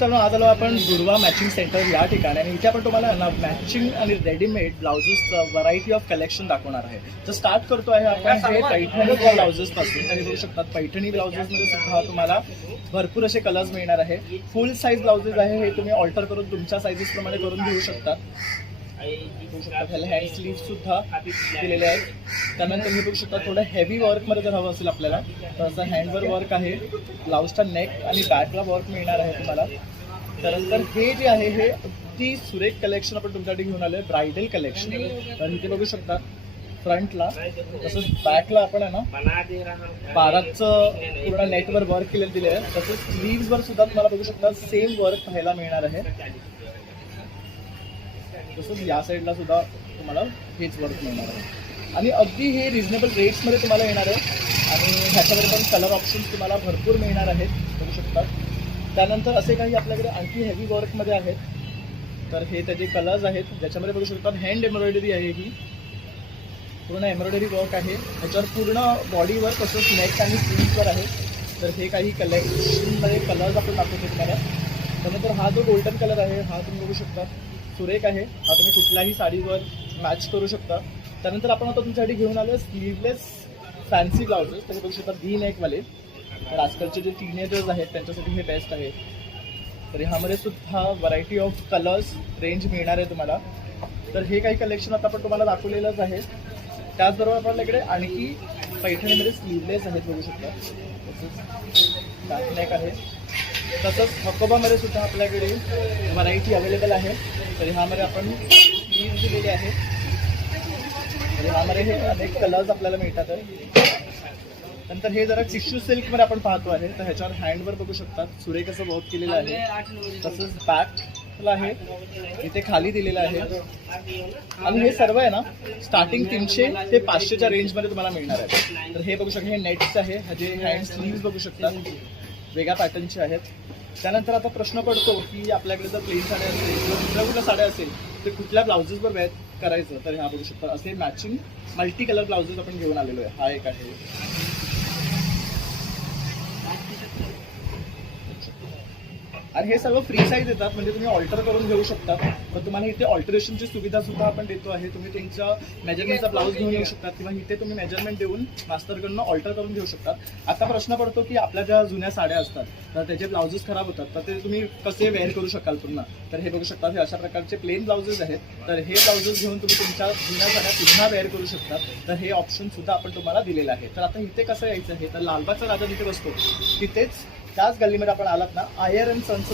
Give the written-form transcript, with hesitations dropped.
तर आज आलो आपण दुर्वा मॅचिंग सेंटर या ठिकाणी आणि इथे आपण तुम्हाला ना मॅचिंग आणि रेडीमेड ब्लाउजेसचं व्हरायटी ऑफ कलेक्शन दाखवणार आहे. तर स्टार्ट करतो आहे आपण हे पैठणीच्या ब्लाउजेस पासून. आणि बघू शकतात पैठणी ब्लाउजेसमध्ये सुद्धा तुम्हाला भरपूर असे कलर्स मिळणार आहे. फुल साईज ब्लाउजेस आहे, हे तुम्ही ऑल्टर करून तुमच्या साईजेस प्रमाणे करून घेऊ शकतात. बघू शकता ह्याला हँड स्लीव्ह सुद्धा दिलेले आहेत. त्यानंतर हे बघू शकता थोडं हेवी वर्कमध्ये जर हवं असेल आपल्याला तर असं हँडवर वर्क आहे. ब्लाउजचा नेक आणि बॅकला वर्क मिळणार आहे तुम्हाला. त्यानंतर हे जे आहे हे अगदी सुरेख कलेक्शन आपण तुमच्यासाठी घेऊन आलोय, ब्रायडल कलेक्शन. तर इथे बघू शकता फ्रंटला तसंच बॅकला आपण आहे ना बाराचं पूर्ण नेटवर वर्क केलेलं दिलेलं आहे. तसंच स्लीव्सवर सुद्धा तुम्हाला बघू शकता सेम वर्क पाहायला मिळणार आहे. तसंच या साईडला सुद्धा तुम्हाला हेच वर्क मिळणार आहे आणि अगदी हे रिजनेबल रेट्समध्ये तुम्हाला येणार आहे. आणि ह्याच्यामध्ये पण कलर ऑप्शन्स तुम्हाला भरपूर मिळणार आहेत, बघू शकता. त्यानंतर असे काही आपल्याकडे आणखी हेवी वर्कमध्ये आहेत. तर हे त्याचे कलर्स आहेत, ज्याच्यामध्ये बघू शकता हँड एम्ब्रॉयडरी आहे, ही पूर्ण एम्ब्रॉयडरी वर्क आहे. ह्याच्यावर पूर्ण बॉडीवर तसंच नेक आणि स्लीव्सवर आहे. तर हे काही कलेक्शनमध्ये कलर्स आपण दाखवतो तुम्हाला. त्यानंतर हा जो गोल्डन कलर आहे हा तुम्ही बघू शकता सुरेख आहे. हा तुम्ही कुठल्याही साडीवर मॅच करू शकता. त्यानंतर आपण आता तुमच्यासाठी घेऊन आलो स्लीवलेस फॅन्सी ब्लाउजेस. तसे बघू शकता V नेकवाले. तर आजकालचे जे टीनेजर्स आहेत त्यांच्यासाठी हे बेस्ट आहे. तर ह्यामध्ये सुद्धा व्हरायटी ऑफ कलर्स रेंज मिळणार आहे तुम्हाला. तर हे काही कलेक्शन आता आपण तुम्हाला दाखवलेलंच आहे. त्याचबरोबर आपल्याकडे आणखी पैठणीमध्ये स्लीवलेस आहेत, बघू शकता. तसंच बॅकनेक आहे. तसंच हकोबामध्ये सुद्धा आपल्याकडे व्हरायटी अवेलेबल आहे. तर ह्यामध्ये आपण स्लीव्ह दिलेले आहे. तर ह्यामध्ये हे अनेक कलर्स आपल्याला मिळतात. नंतर हे जरा टिश्यू सिल्कमध्ये आपण पाहतो आहे. तर ह्याच्यावर हँडवर बघू शकतात सुरेख असं वर्क केलेलं आहे. तसंच बॅकला आहे, इथे खाली दिलेलं आहे. आणि हे सर्व आहे ना स्टार्टिंग 300 ते 500च्या रेंजमध्ये तुम्हाला मिळणार आहे. तर हे बघू शकता हे नेट्स आहे, ह्याचे हँड स्लीव्ह बघू शकता वेगळ्या पॅटर्नचे आहेत. त्यानंतर आता प्रश्न पडतो की आपल्याकडे जर प्लेन साड्या असेल किंवा दुसऱ्या कुठल्या साड्या असेल तर कुठल्या ब्लाउजेसवर वेअर करायचं. तर ह्या बघू शकता असे मॅचिंग मल्टी कलर ब्लाउजेस आपण घेऊन आलेलो आहे. हा एक आहे. आणि हे सर्व फ्री साईज येतात, म्हणजे तुम्ही ऑल्टर करून घेऊ शकता. पण तुम्हाला इथे ऑल्टरेशनची सुविधा सुद्धा आपण देतो आहे. तुम्ही तुमच्या मेजरमेंटचा ब्लाऊज घेऊन येऊ शकता किंवा इथे तुम्ही मेजरमेंट देऊन मास्टरकडनं ऑल्टर करून घेऊ शकता. आता प्रश्न पडतो की आपल्या ज्या जुन्या साड्या असतात तर त्याचे ब्लाउजेस खराब होतात, तर ते तुम्ही कसे वेअर करू शकाल पुन्हा. तर हे बघू शकता हे अशा प्रकारचे प्लेन ब्लाउजेस आहेत. तर हे ब्लाउजेस घेऊन तुम्ही तुमच्या जुन्या साड्या पुन्हा वेअर करू शकता. तर हे ऑप्शन सुद्धा आपण तुम्हाला दिलेलं आहे. तर आता इथे कसं यायचं आहे तर लालबागचा राजा जिथे बसतो तिथेच त्याच गल्लीमध्ये आपण आलात ना, आयर अँड सन्स